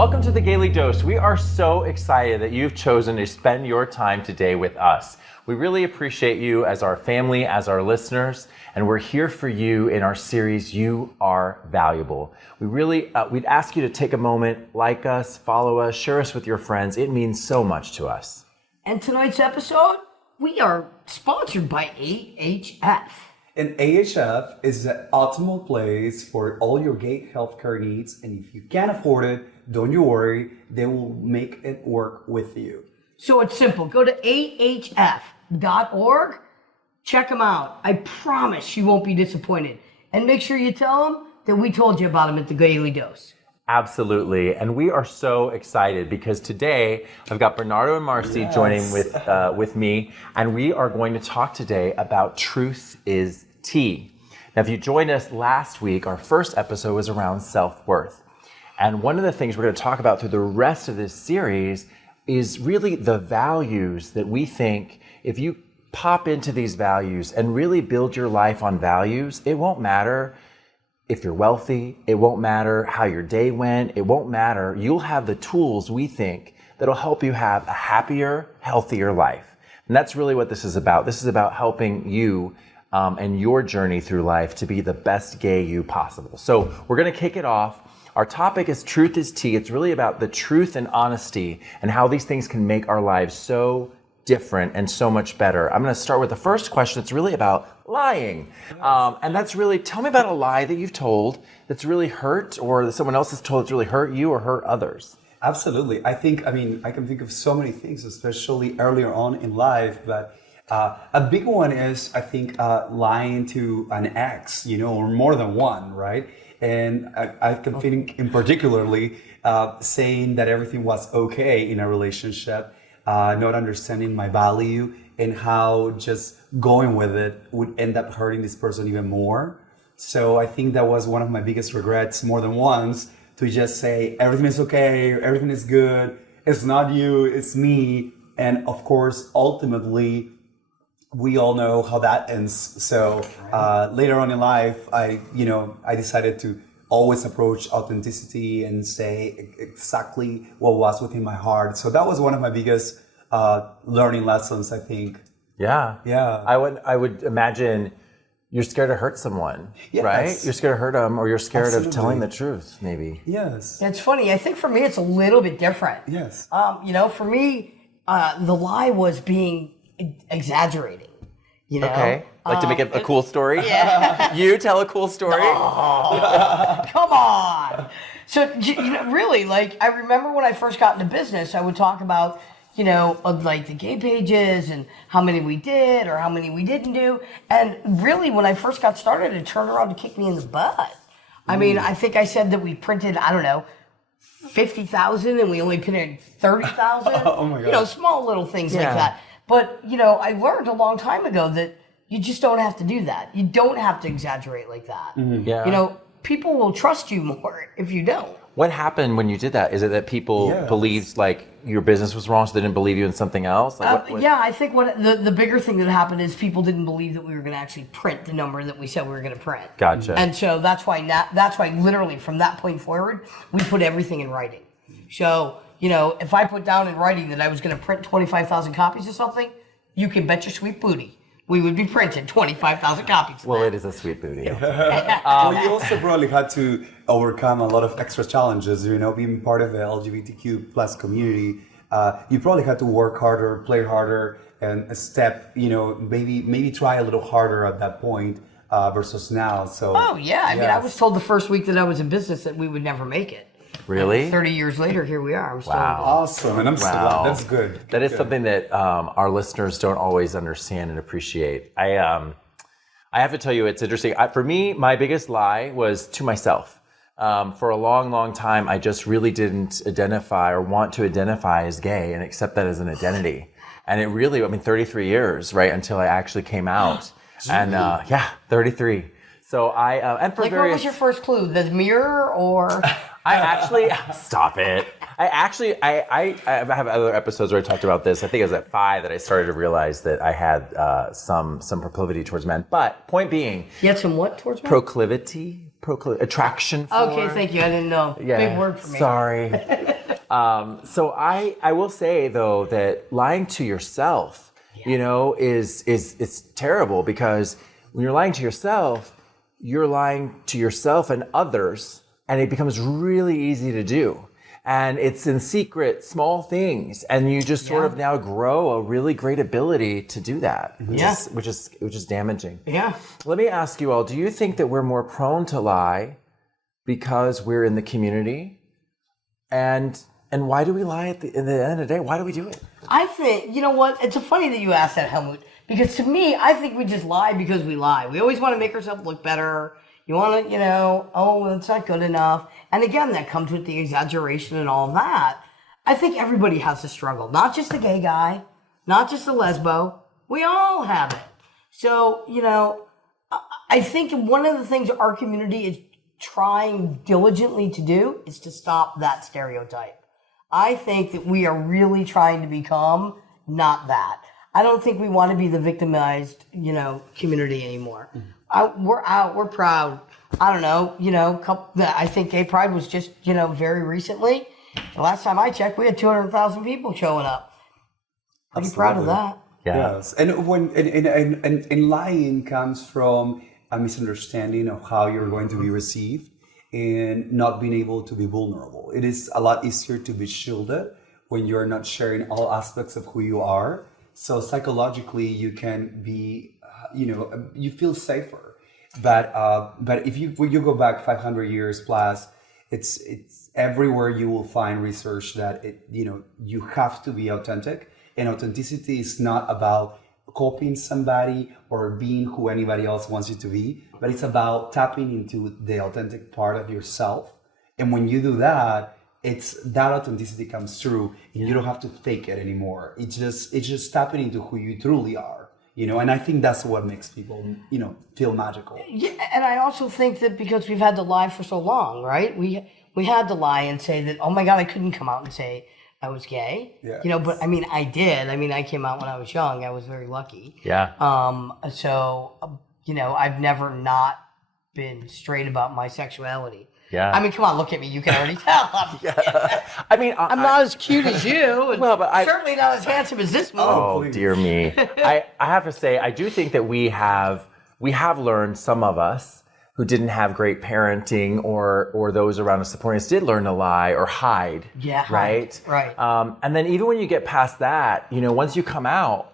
Welcome to the Gaily Dose. We are so excited that you've chosen to spend your time today with us. We really appreciate you as our family, as our listeners, and we're here for you in our series, You Are Valuable. We'd ask you to take a moment, like us, follow us, share us with your friends. It means so much to us. And tonight's episode, we are sponsored by AHF. And AHF is the optimal place for all your gay healthcare needs. And if you can't afford it, don't you worry, they will make it work with you. So it's simple. Go to ahf.org, check them out. I promise you won't be disappointed. And make sure you tell them that we told you about them at the Gaily Dose. Absolutely. And we are so excited because today I've got Bernardo and Marci joining with me, and we are going to talk today about truth is tea. Now, if you joined us last week, our first episode was around self-worth. And one of the things we're going to talk about through the rest of this series is really the values that we think if you pop into these values and really build your life on values, it won't matter if you're wealthy, it won't matter how your day went, it won't matter. You'll have the tools, we think, that'll help you have a happier, healthier life. And that's really what this is about. This is about helping you and your journey through life to be the best gay you possible. So we're going to kick it off. Our topic is Truth is Tea. It's really about the truth and honesty and how these things can make our lives so different and so much better. I'm going to start with the first question. It's really about lying. And that's really, tell me about a lie that you've told that's really hurt, or that someone else has told that's really hurt you or hurt others. Absolutely. I can think of so many things, especially earlier on in life, but a big one is, I think, lying to an ex, or more than one, right? And I can think in particularly saying that everything was okay in a relationship, not understanding my value and how just going with it would end up hurting this person even more. So I think that was one of my biggest regrets more than once, to just say everything is okay, everything is good, it's not you, it's me. And of course, ultimately, we all know how that ends. So later on in life, I decided to always approach authenticity and say exactly what was within my heart. So that was one of my biggest learning lessons, I think. Yeah. I would imagine you're scared to hurt someone, right? You're scared to hurt them, or you're scared of telling the truth, maybe. Yes. It's funny. I think for me, it's a little bit different. Yes. For me, the lie was being exaggerating. Okay. Like to make it a cool story? Yeah. You tell a cool story? Oh, come on. So, really, I remember when I first got into business, I would talk about, like the gay pages and how many we did or how many we didn't do. And really, when I first got started, it turned around to kick me in the butt. I mean, I think I said that we printed, 50,000 and we only printed 30,000. Oh my God. Small little things like that. But, I learned a long time ago that you just don't have to do that. You don't have to exaggerate like that. Mm-hmm. Yeah. People will trust you more if you don't. What happened when you did that? Is it that people believed your business was wrong, so they didn't believe you in something else? Yeah, I think the bigger thing that happened is people didn't believe that we were going to actually print the number that we said we were going to print. Gotcha. And so that's why literally from that point forward, we put everything in writing. So, if I put down in writing that I was going to print 25,000 copies of something, you can bet your sweet booty we would be printing 25,000 copies. Well, it is a sweet booty. Well, you also probably had to overcome a lot of extra challenges, being part of the LGBTQ plus community. You probably had to work harder, play harder, and maybe try a little harder at that point versus now. So. Oh, yeah. I mean, I was told the first week that I was in business that we would never make it. Really? And 30 years later, here we are. Wow. Awesome. And I'm so glad. That's good. That is something that our listeners don't always understand and appreciate. I have to tell you, it's interesting. For me, my biggest lie was to myself. For a long, long time, I just really didn't identify or want to identify as gay and accept that as an identity. And it really, 33 years, right, until I actually came out. And 33. So and for what was your first clue? The mirror or? I actually, stop it. I have other episodes where I talked about this. I think it was at 5 that I started to realize that I had some proclivity towards men. But point being. You had some what towards men? Proclivity. attraction for. Okay, thank you. I didn't know. Yeah, Big word for me. sorry. So I will say though that lying to yourself, is terrible, because when you're lying to yourself, you're lying to yourself and others, and it becomes really easy to do. And it's in secret, small things, and you just sort of now grow a really great ability to do that, which is damaging. Yeah. Let me ask you all: do you think that we're more prone to lie because we're in the community? And why do we lie at the end of the day? Why do we do it? I think, you know what? It's funny that you asked that, Helmut, because to me, I think we just lie because we lie. We always want to make ourselves look better. You want to, oh, it's not good enough. And again, that comes with the exaggeration and all of that. I think everybody has to struggle, not just the gay guy, not just the lesbo. We all have it. So, I think one of the things our community is trying diligently to do is to stop that stereotype. I think that we are really trying to become not that. I don't think we want to be the victimized, community anymore. We're out, we're proud. I don't know, I think Gay Pride was just, very recently. The last time I checked, we had 200,000 people showing up. I'm proud of that. Yeah. Yes, and when and lying comes from a misunderstanding of how you're going to be received, and not being able to be vulnerable. It is a lot easier to be shielded when you're not sharing all aspects of who you are. So psychologically, you can be, you feel safer. But if you go back 500 years plus, it's everywhere you will find research that you have to be authentic, and authenticity is not about copying somebody or being who anybody else wants you to be, but it's about tapping into the authentic part of yourself. And when you do that, that authenticity comes through, and you don't have to fake it anymore. It's just tapping into who you truly are, and I think that's what makes people, feel magical. Yeah, and I also think that because we've had to lie for so long, right? We had to lie and say that, oh my God, I couldn't come out and say I was gay. Yeah. But I did. I came out when I was young. I was very lucky. Yeah. I've never not been straight about my sexuality. Yeah. Come on, look at me. You can already tell. I'm not as cute as you. And certainly not as handsome as this one. Oh, dear me. I have to say, I do think that we have learned, some of us who didn't have great parenting or those around us supporting us did learn to lie or hide. Yeah. Right? Right. And then even when you get past that, once you come out,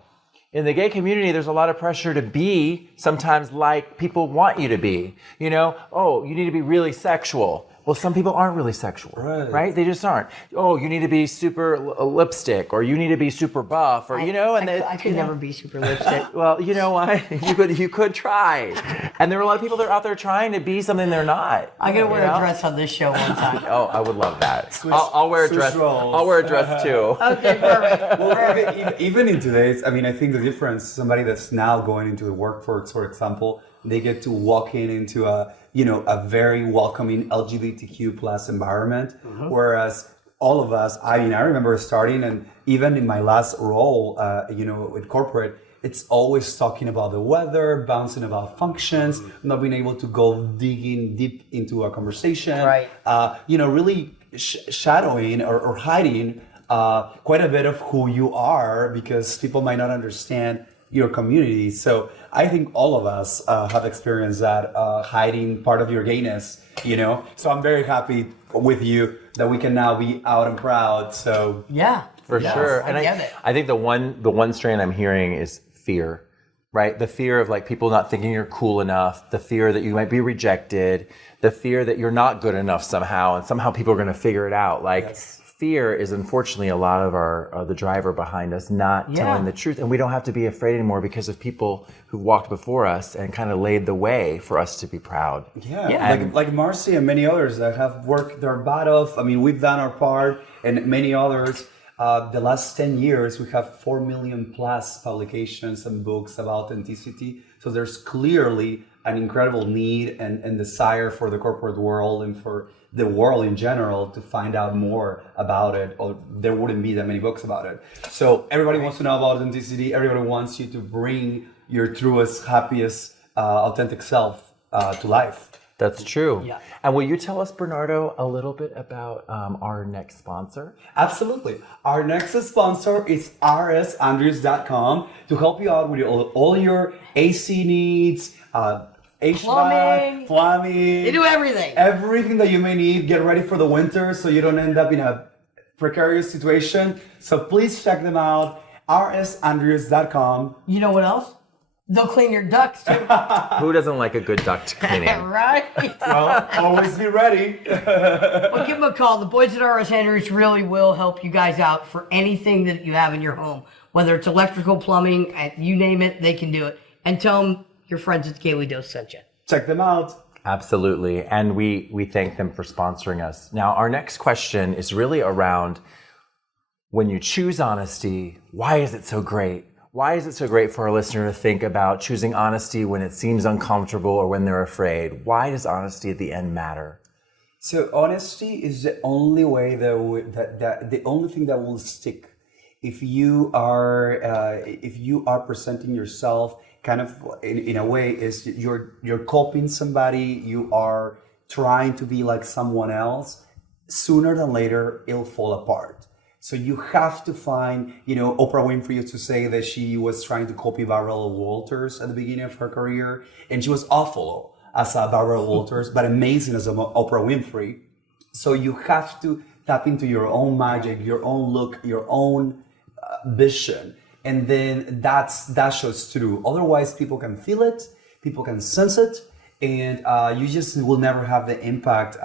in the gay community, there's a lot of pressure to be sometimes like people want you to be. Oh, you need to be really sexual. Well, some people aren't really sexual, right? They just aren't. Oh, you need to be super lipstick, or you need to be super buff, or I could never be super lipstick. Well, you know what? You could try. And there are a lot of people that are out there trying to be something they're not. I'm gonna wear a dress on this show one time. Oh, I would love that. I'll wear a dress. I'll wear a dress too. Okay, perfect. Well, even in today's, I think the difference, somebody that's now going into the workforce, for example, they get to walk into a very welcoming LGBTQ plus environment, whereas all of us, I remember starting, and even in my last role, with corporate, it's always talking about the weather, bouncing about functions, not being able to go digging deep into a conversation, right? Really shadowing or hiding quite a bit of who you are, because people might not understand your community. So I think all of us have experienced that, hiding part of your gayness, So I'm very happy with you that we can now be out and proud. So yeah, for sure. And I think the one strand I'm hearing is fear, right? The fear of people not thinking you're cool enough, the fear that you might be rejected, the fear that you're not good enough somehow, and somehow people are going to figure it out. Fear is unfortunately a lot of the driver behind us not telling the truth, and we don't have to be afraid anymore because of people who walked before us and kind of laid the way for us to be proud. Like Marci and many others that have worked their butt off. We've done our part, and many others. The last 10 years, we have 4 million plus publications and books about authenticity. So there's clearly an incredible need and desire for the corporate world and for the world in general to find out more about it, or there wouldn't be that many books about it. So everybody wants to know about authenticity. Everybody wants you to bring your truest, happiest, authentic self to life. That's true. Yeah. And will you tell us, Bernardo, a little bit about our next sponsor? Absolutely. Our next sponsor is rsandrews.com to help you out with all your AC needs, HVAC, plumbing. They do everything. Everything that you may need. Get ready for the winter so you don't end up in a precarious situation. So please check them out. rsandrews.com. You know what else? They'll clean your ducts too. Who doesn't like a good duct cleaning? Right? Well, always be ready. Well, give them a call. The boys at RS Andrews really will help you guys out for anything that you have in your home. Whether it's electrical, plumbing, you name it, they can do it. And tell them your friends at the Gateway Dose sent you. Check them out. Absolutely. And we thank them for sponsoring us. Now, our next question is really around when you choose honesty, why is it so great? Why is it so great for a listener to think about choosing honesty when it seems uncomfortable or when they're afraid? Why does honesty at the end matter? So honesty is the only way that the only thing that will stick. If you are presenting yourself kind of in a way is you're copying somebody, you are trying to be like someone else, sooner than later it'll fall apart. So you have to find, Oprah Winfrey used to say that she was trying to copy Barbara Walters at the beginning of her career, and she was awful as a Barbara Walters, but amazing as an Oprah Winfrey. So you have to tap into your own magic, your own look, your own vision, and then that shows through. Otherwise, people can feel it, people can sense it, and you just will never have the impact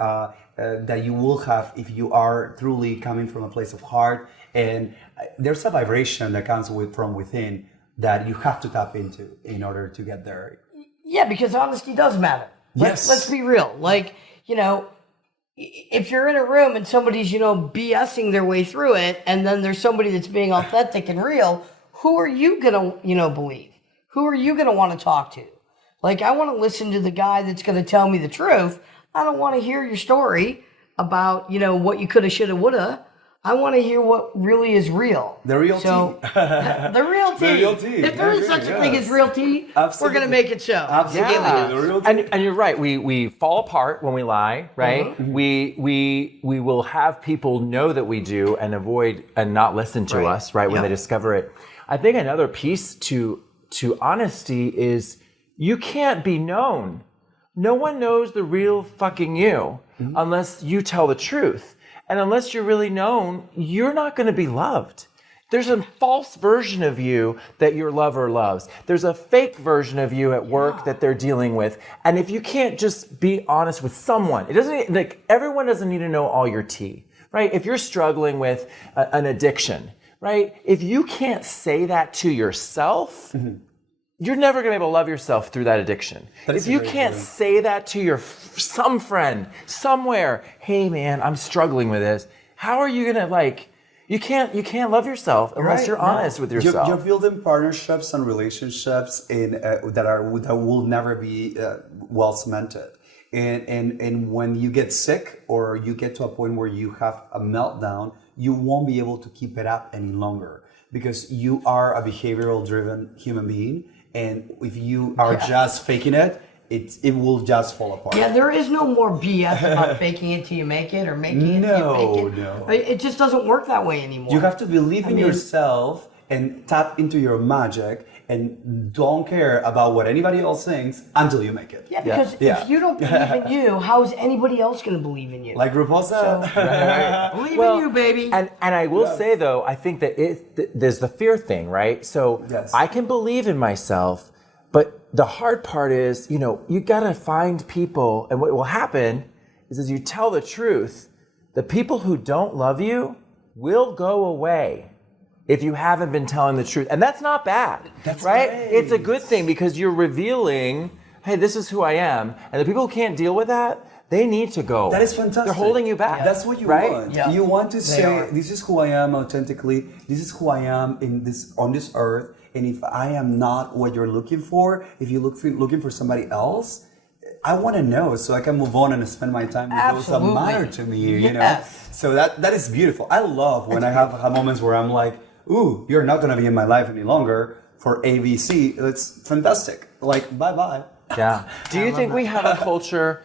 that you will have if you are truly coming from a place of heart. And there's a vibration that comes from within that you have to tap into in order to get there. Yeah, because honesty does matter. Yes. Let's be real. Like, if you're in a room and somebody's, BSing their way through it, and then there's somebody that's being authentic and real, who are you going to, believe? Who are you going to want to talk to? Like, I want to listen to the guy that's going to tell me the truth. I don't want to hear your story about, what you coulda, shoulda, woulda. I want to hear what really is real. The real tea. The real tea. The real tea. If there is such a thing as real tea, Absolutely. we're going to make it so. Absolutely. Yeah. The real tea. And you're right. We fall apart when we lie, right? Mm-hmm. We will have people know that we do and avoid and not listen to us, right? When Yep. they discover it. I think another piece to honesty is you can't be known. No one knows the real fucking you unless you tell the truth. And unless you're really known, you're not going to be loved. There's a false version of you that your lover loves. There's a fake version of you at work that they're dealing with. And if you can't just be honest with someone, everyone doesn't need to know all your tea, right? If you're struggling with an addiction, right? If you can't say that to yourself, you're never going to be able to love yourself through that addiction. If you can't say that to some friend somewhere, hey man, I'm struggling with this. How are you going to you can't love yourself unless you're honest with yourself. You're building partnerships and relationships that will never be well cemented. And when you get sick or you get to a point where you have a meltdown, you won't be able to keep it up any longer because you are a behavioral driven human being. And if you are just faking it, it will just fall apart. Yeah, there is no more BS about faking it till you make it or making it till you make it. No. It just doesn't work that way anymore. You have to believe in yourself and tap into your magic and don't care about what anybody else thinks until you make it. Yeah, because if you don't believe in you, how is anybody else going to believe in you? Like RuPaul said. Believe in you, baby. And I will say though, I think that there's the fear thing, right? So I can believe in myself, but the hard part is, you gotta find people, and what will happen is as you tell the truth, the people who don't love you will go away if you haven't been telling the truth. And that's not bad, That's right? great. It's a good thing because you're revealing, hey, this is who I am. And the people who can't deal with that, they need to go. That is fantastic. They're holding you back. That's what you want. Yeah. You want to They say, are. this is who I am authentically. This is who I am on this earth. And if I am not what you're looking for, if you're looking for somebody else, I want to know so I can move on and spend my time with those that matter to me. You know. So that is beautiful. I love when I have moments where I'm like, ooh, you're not going to be in my life any longer for ABC. That's fantastic. Like, bye-bye. Yeah. Do you think we have a culture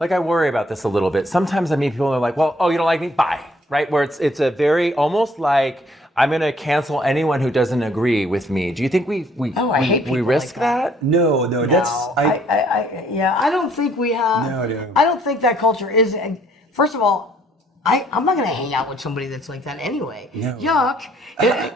Like I worry about this a little bit. Sometimes I meet people and they're like, well, oh, you don't like me? Bye. Right? Where it's a very, almost like I'm going to cancel anyone who doesn't agree with me. Do you think we I hate people risk like that. No, that's I don't think we have. No. I don't think that culture is. First of all, I'm not going to hang out with somebody that's like that anyway. No. Yuck.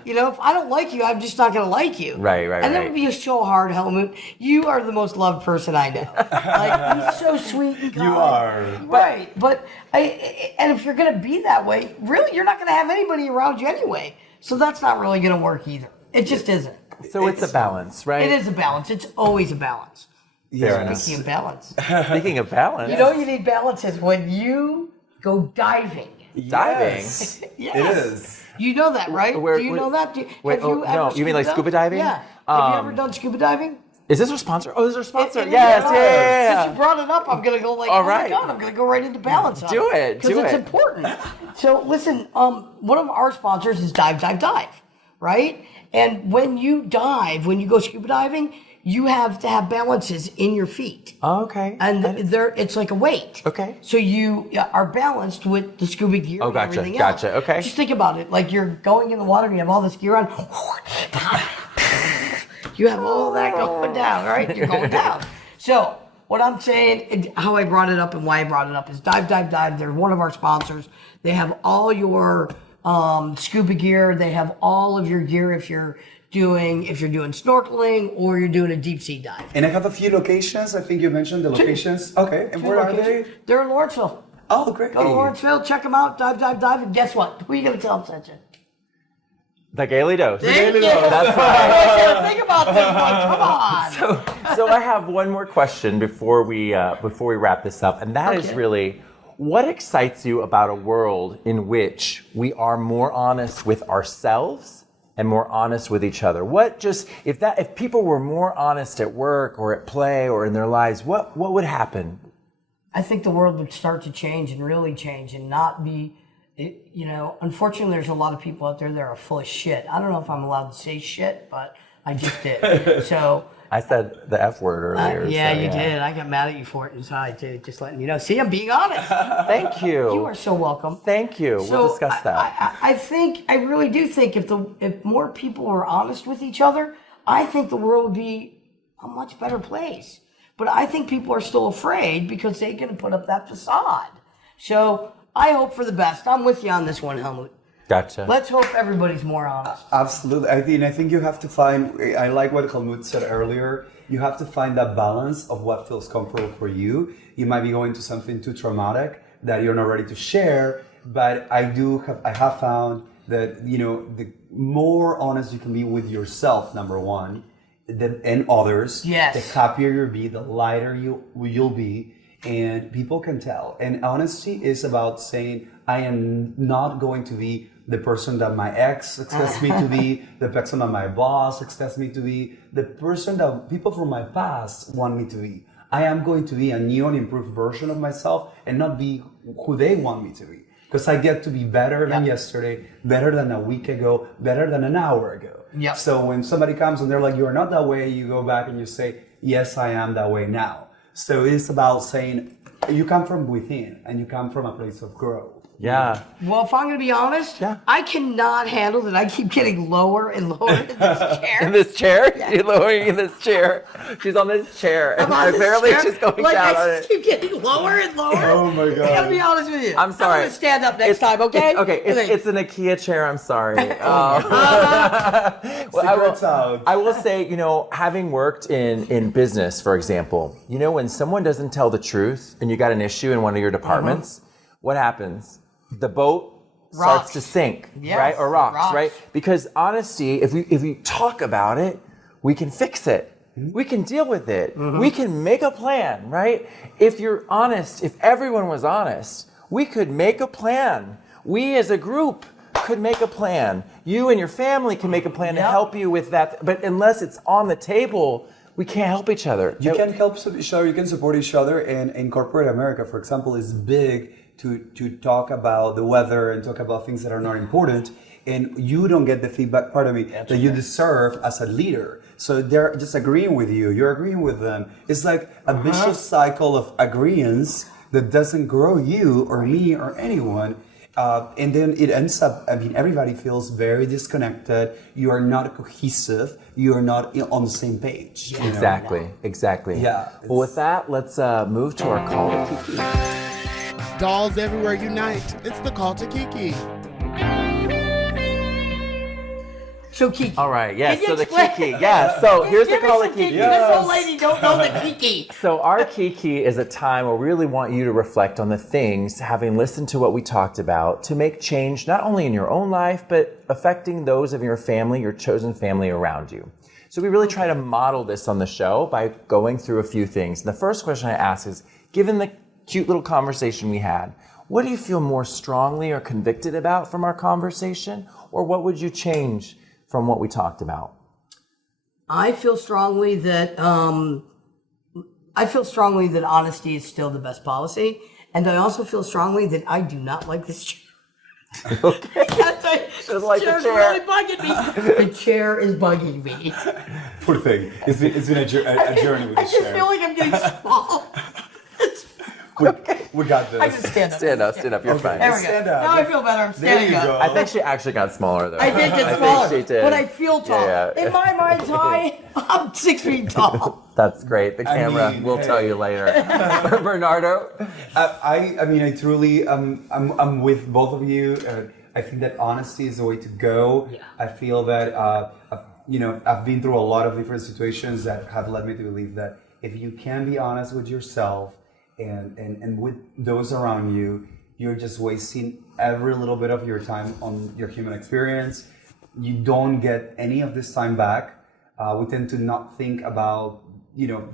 You know, if I don't like you, I'm just not going to like you. Right. And that would be so hard, Helmut. You are the most loved person I know. Like, you're so sweet and kind. You are. Right. But and if you're going to be that way, really, you're not going to have anybody around you anyway. So that's not really going to work either. It just isn't. So it's a balance, right? It is a balance. It's always a balance. Fair enough. Speaking of balance. Speaking of balance. You know you need balance is when you go diving. Diving? Yes. Yes. It is. You know that, right? Where- Do you know that? wait, have you ever no, you mean like scuba diving? Yeah. Have you ever done scuba diving? Is this our sponsor? Oh, this is our sponsor. It is. Yes, Since yeah. you brought it up, I'm gonna go like, All oh right. my God, I'm gonna go right into balance. Do it, because do it's it. important. So listen, one of our sponsors is Dive, right? And when you dive, when you go scuba diving, you have to have balances in your feet. Oh, okay. And it's like a weight. Okay. So you are balanced with the scuba gear and gotcha, everything else. gotcha, okay. Just think about it. Like you're going in the water and you have all this gear on. You have all that going down, right? You're going down. So what I'm saying, how I brought it up and why I brought it up is Dive. They're one of our sponsors. They have all your scuba gear. They have all of your gear if you're doing snorkeling or you're doing a deep sea dive. And I have a few locations. I think you mentioned the locations. Okay. And where are they? They're in Lawrenceville. Oh, great. Go to Lawrenceville, check them out, dive. And guess what? Who are you going to tell them, Sensei? The Gaily Dose. Thank you. That's I gotta think about this one. Come on. So I have one more question before we wrap this up, and that is Okay. really, what excites you about a world in which we are more honest with ourselves and more honest with each other? If people were more honest at work or at play or in their lives, what would happen? I think the world would start to change and really change and not be, unfortunately there's a lot of people out there that are full of shit. I don't know if I'm allowed to say shit, but I just did. So I said the F word earlier. yeah, so, you did. I got mad at you for it inside too. Just letting you know. See, I'm being honest. Thank you. You are so welcome. Thank you. We'll discuss that. I really do think if more people are honest with each other, I think the world would be a much better place. But I think people are still afraid because they're going to put up that facade. So I hope for the best. I'm with you on this one, Helmut. Gotcha. Let's hope everybody's more honest. Absolutely. I think you have to find, I like what Helmut said earlier, you have to find that balance of what feels comfortable for you. You might be going to something too traumatic that you're not ready to share, but I have found that, the more honest you can be with yourself, number one, and others, Yes. the happier you'll be, the lighter you'll be, and people can tell. And honesty is about saying, I am not going to be the person that my ex expects me to be, the person that my boss expects me to be, the person that people from my past want me to be. I am going to be a new and improved version of myself and not be who they want me to be. Because I get to be better than yesterday, better than a week ago, better than an hour ago. Yep. So when somebody comes and they're like, you're not that way, you go back and you say, yes, I am that way now. So it's about saying, you come from within and you come from a place of growth. Yeah. Well, if I'm going to be honest, Yeah. I cannot handle that I keep getting lower and lower in this chair. In this chair? You're lowering in this chair. She's on this chair. And I'm on this apparently chair, she's going like, down on I it. just keep getting lower and lower. Oh my God. I gotta be honest with you. I'm sorry. I'm gonna stand up next time, okay? It's an IKEA chair. I'm sorry. Secrets out. I will say, having worked in business, for example, when someone doesn't tell the truth and you got an issue in one of your departments, what happens? The boat starts to sink, Yes, right? Or rocks, rocks. right? Because honesty, if we talk about it, we can fix it. We can deal with it. We can make a plan, right? If you're honest, if everyone was honest, we could make a plan. We as a group could make a plan. You and your family can make a plan to help you with that. But unless it's on the table, we can't help each other. You can help each other, you can support each other. And in corporate America, for example, is big to talk about the weather and talk about things that are not important. And you don't get the feedback, that you deserve as a leader. So they're just agreeing with you. You're agreeing with them. It's like a vicious cycle of agreements that doesn't grow you or me or anyone. And then it ends up, I mean, everybody feels very disconnected. You are not cohesive. You are not on the same page. Yeah. You know? Exactly. Yeah. Well, with that, let's move to our call to Kiki. Dolls everywhere unite. It's the call to Kiki. So Kiki. All right, yes, Can so you the explain- Kiki. Yeah, so here's the Give me call to some Kiki. This old lady don't know the Kiki. So our Kiki is a time where we really want you to reflect on the things, having listened to what we talked about, to make change not only in your own life, but affecting those of your family, your chosen family around you. So we really try to model this on the show by going through a few things. And the first question I ask is, given the cute little conversation we had, what do you feel more strongly or convicted about from our conversation? Or what would you change from what we talked about? I feel strongly that honesty is still the best policy, and I also feel strongly that I do not like this chair. Okay. This like the chair's chair. really bugging me. The chair is bugging me. Poor thing. It's been a journey with I the just chair. feel like I'm getting small. We got this. I can stand up. Stand up, you're fine. There we go. Stand up. Now I feel better. I'm There standing you up. go. I think she actually got smaller though. I did get think smaller, she did. but I feel tall. Yeah. In my mind's eye, I'm 6 feet tall. That's great. The camera mean, will tell you later. Bernardo? I mean, I truly, I'm with both of you. I think that honesty is the way to go. Yeah. I feel that, I've been through a lot of different situations that have led me to believe that if you can be honest with yourself and with those around you, you're just wasting every little bit of your time on your human experience. You don't get any of this time back. We tend to not think about,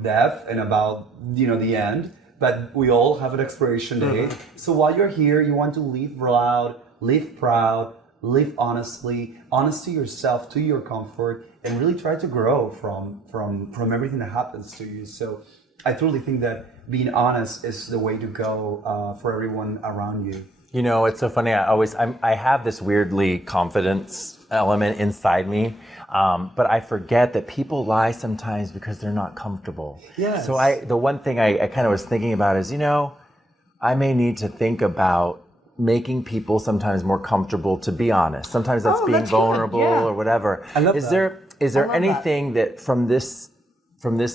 death and about, the end, but we all have an expiration date. So while you're here, you want to live loud, live proud, live honestly, honest to yourself, to your comfort, and really try to grow from everything that happens to you. So I truly think that being honest is the way to go for everyone around you. It's so funny. I have this weirdly confidence element inside me, but I forget that people lie sometimes because they're not comfortable. Yes. So the one thing I kind of was thinking about is, I may need to think about making people sometimes more comfortable to be honest. Sometimes that's being that's good, vulnerable yeah. or whatever. I love is that. there love anything that from this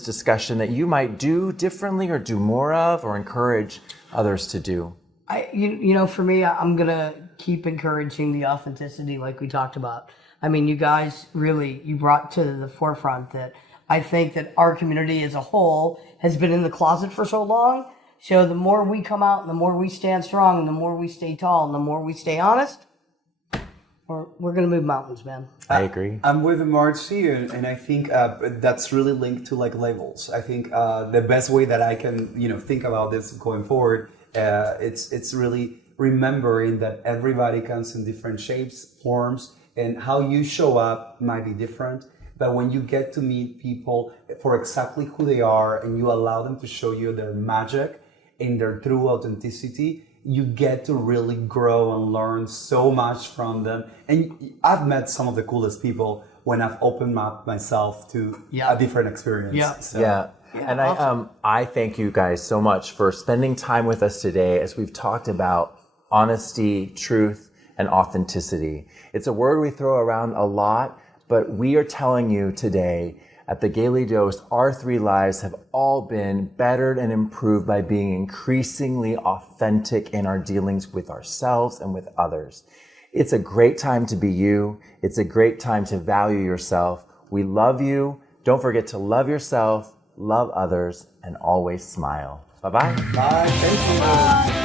discussion that you might do differently or do more of or encourage others to do? For me, I'm gonna keep encouraging the authenticity, like we talked about. I mean, you guys really, you brought to the forefront that I think that our community as a whole has been in the closet for so long. So the more we come out, and the more we stand strong, and the more we stay tall, and the more we stay honest, we're gonna move mountains, man. I agree. I'm with Marci, and I think that's really linked to like labels. I think the best way that I can think about this going forward, it's really remembering that everybody comes in different shapes, forms, and how you show up might be different. But when you get to meet people for exactly who they are, and you allow them to show you their magic in their true authenticity, you get to really grow and learn so much from them. And I've met some of the coolest people when I've opened up myself to a different experience. Yeah. So, Yeah. And awesome. I thank you guys so much for spending time with us today as we've talked about honesty, truth, and authenticity. It's a word we throw around a lot, but we are telling you today at the Gaily Dose, our 3 lives have all been bettered and improved by being increasingly authentic in our dealings with ourselves and with others. It's a great time to be you. It's a great time to value yourself. We love you. Don't forget to love yourself, love others, and always smile. Bye-bye. bye. Thank you.